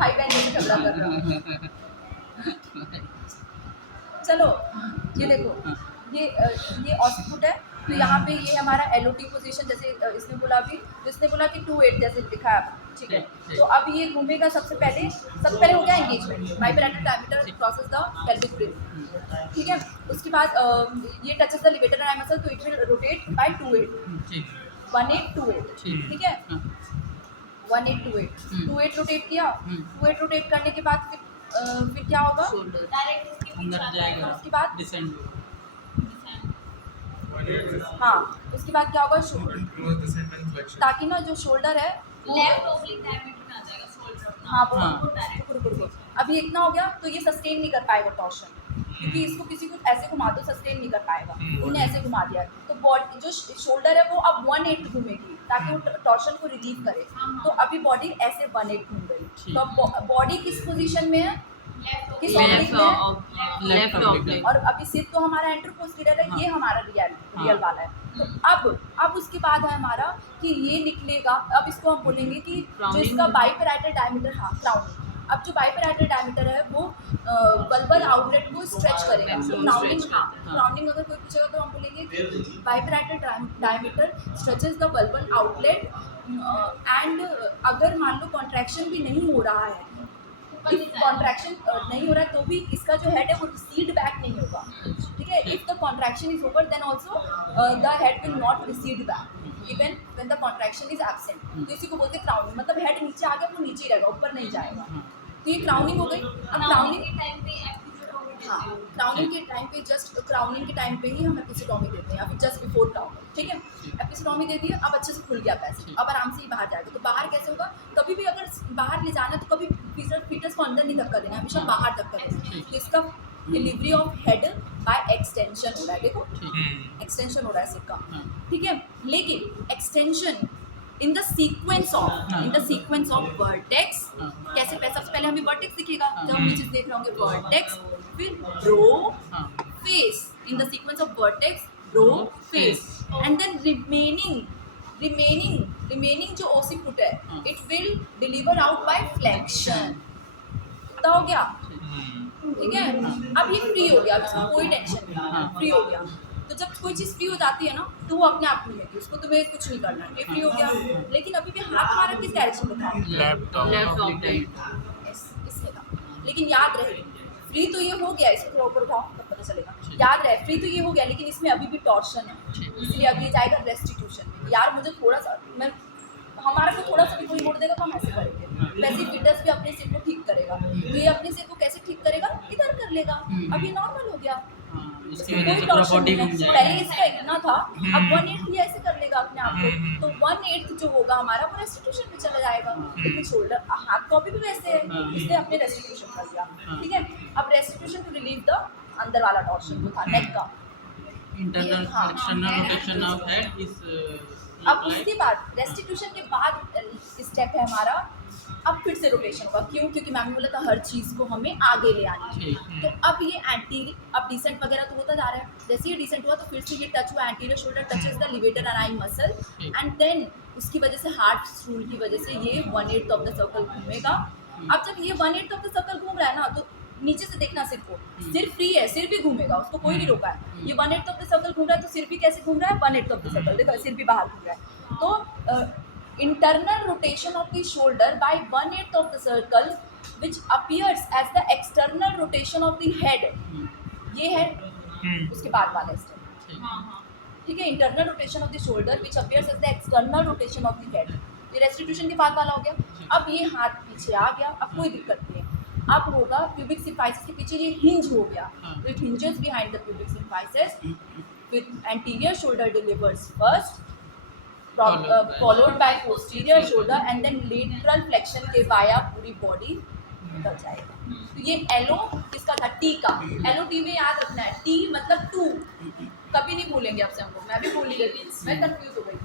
भाई बहन जैसे झगड़ा कर रहा हूँ। चलो ये देखो, ये ऑसिफुट है, तो यहाँ पे ये हमारा एलओटी पोजीशन, जैसे इसने बोला अभी, तो इसने बोला कि 2-8 जैसे लिखा है, ठीक है। तो अब ये घूमेगा सबसे पहले हो गया engagement, biparietal diameter crosses the pelvic रिब, ठीक है। उसके बाद ये touches the levator ani muscle, तो इट विल रोटेट बाय 2-8, 1-8-2-8, ठीक है। 1-8-2-8, 2-8 रोटेट किया, 2-8 रोटेट करने के बाद फिर क्या होगा, अंदर जाएगा, उसके बाद डिसेंड हाँ, उसके बाद क्या होगा, ताकि ना जो शोल्डर है लेफ्ट ओब्लिक डायमीटर में आ जाएगा शोल्डर अपना। हाँ वो हाँ। रुको, अभी इतना हो गया, तो ये सस्टेन नहीं कर पाएगा टॉर्शन, क्योंकि इसको किसी को ऐसे घुमा दो सस्टेन नहीं कर पाएगा, उन्हें ऐसे घुमा दिया, तो बॉडी जो शोल्डर है वो अब 1-8 घूमेगी ताकि वो टॉर्शन को रिलीव करे। तो अभी बॉडी ऐसे 1-8 घूम गई, तो अब बॉडी किस पोजीशन में है, किस ऑब्लिक में है, लेफ्ट ऑब्लिक, और अभी सिर तो हमारा एंट्रोपोस्टीरियर है, ये हमारा रियल वाला है। तो अब उसके बाद है हमारा कि ये निकलेगा, अब इसको हम बोलेंगे कि जो इसका बाइपैरेटल डायमीटर, हाँ क्राउनिंग, अब जो बाइपैरेटल डायमीटर है वो बल्बल आउटलेट को स्ट्रेच करेगा, तो क्राउनिंग, हाँ क्राउनिंग अगर कोई पूछेगा तो हम बोलेंगे कि बाइपैरेटल डायमीटर स्ट्रेचेस द बल्बल आउटलेट, एंड अगर मान लो कॉन्ट्रैक्शन भी नहीं हो रहा है, कॉन्ट्रैक्शन नहीं हो रहा है तो भी इसका जो हेड है वो रिसीड बैक नहीं होगा, ठीक है। If the contraction is over then also the head will not recede back even when the contraction is absent, तो इसी को बोलते हैं क्राउनिंग, मतलब हेड नीचे आ गया वो नीचे ही रहेगा, ऊपर नहीं जाएगा, तो ये क्राउनिंग हो गई। अब क्राउनिंग के टाइम पे एपिसियोटोमी हाँ, क्राउनिंग के टाइम पे जस्ट क्राउनिंग के टाइम पे ही हम एपिसियोटोमी देते हैं, या फिर जस्ट बिफोर क्राउनिंग, ठीक है। एपिसियोटोमी दे दिया, अब अच्छे से खुल गया पैसे, अब आराम से ही बाहर जाएगा। तो बाहर कैसे होगा, कभी भी अगर बाहर ले जाना है तो कभी फीटस को अंदर नहीं धक्का देना है, हमेशा बाहर धक्का देना है। तो इसका delivery of head by extension हो रहा है, देखो एक्सटेंशन हो रहा है सिर का, ठीक है। लेकिन extension in the sequence of vertex, कैसे सबसे पहले हमें वर्टेक्स दिखेगा जब हम नीचे से देख रहे होंगे, वर्टेक्स, फिर brow face, in the sequence of vertex brow face, and then remaining जो ओसिफुट है it will deliver out by flexion, तो हो गया, ठीक है। अब ये फ्री हो गया, अब इसमें कोई टेंशन नहीं, फ्री हो गया। तो जब कोई चीज़ फ्री हो जाती है ना तो वो अपने आप मिलेगी, उसको तुम्हें कुछ नहीं करना है, ये फ्री हो गया। लेकिन अभी भी हाथ हमारा किस डायरेक्शन में था, लेफ्ट ऑब्लिक, इसमें था। लेकिन याद रहे फ्री तो ये हो गया, इसको थोड़ा ऊपर उठाओ तब पता चलेगा, याद रहे फ्री तो ये हो गया, लेकिन इसमें अभी भी टॉर्शन है, इसलिए अभी ये जाएगा रेस्टिट्यूशन में। यार मुझे थोड़ा सा, हमारा को थोड़ा सा भी कोई मोड़ देगा तो हम ऐसे करेंगे, वैसे फिटनेस भी अपने सिर को ठीक करेगा, तो ये अपने सिर को कैसे ठीक करेगा, इधर कर लेगा, अब ये नॉर्मल हो गया, इसकी वजह से कोई पूरा टॉर्शन बॉडी नहीं घूम है। जाएगा। पहले इसका इतना था, अब 1/8 ये ऐसे कर लेगा अपने आप को, तो 1/8 जो होगा हमारा वो रेस्टिट्यूशन में चला जाएगा। लेकिन शोल्डर, हाथ को भी वैसे है, इसने अपने रेस्टिट्यूशन कर दिया, ठीक है। अब रेस्टिट्यूशन टू रिलीव द अंदर वाला टॉर्शन जो था नेक का, internal external rotation of head is, अब उसके बाद रेस्टिट्यूशन के बाद स्टेप है हमारा, अब फिर से रोटेशन होगा, क्यों, क्योंकि मैम ने बोला था हर चीज़ को हमें आगे ले आनी चाहिए। तो अब ये एंटीरियर, अब डिसेंट वगैरह तो होता जा रहा है, जैसे ये डिसेंट हुआ तो फिर से ये टच हुआ, anterior shoulder touches the levator ani muscle, and then उसकी वजह से हार्ट रूल की वजह से ये 1/8 ऑफ द सर्कल घूमेगा। अब जब ये 1/8 ऑफ द सर्कल घूम रहा है ना, तो नीचे से देखना सिर को, सिर फ्री है, सिर भी घूमेगा, उसको कोई नहीं रोका है। ये 1/8 ऑफ द सर्कल घूम रहा है तो सिर भी कैसे घूम रहा है, 1/8 ऑफ द सर्कल, देखो सिर भी बाहर घूम रहा है। तो internal rotation of the shoulder by 1/8 of the circle which appears as the external rotation of the head, ये है उसके बाद वाला स्टेप, ठीक है। Internal rotation of the shoulder which appears as the external rotation of the head, ये restitution के बाद वाला हो गया। अब ये हाथ पीछे आ गया, अब कोई दिक्कत नहीं है। अब होगा प्यूबिक सिम्फाइसिस के पीछे ये हिंज हो गया, तो it hinges behind the pubic symphysis with anterior shoulder delivers first, followed by posterior shoulder and then lateral flexion के वाया पूरी बॉडी निकल जाएगा। तो ये एलो किसका था, टी का, एलो टी में याद रखना है, टी मतलब 2, कभी नहीं भूलेंगे आपसे, हमको मैं भी भूल गई, मैं कंफ्यूज हो गई।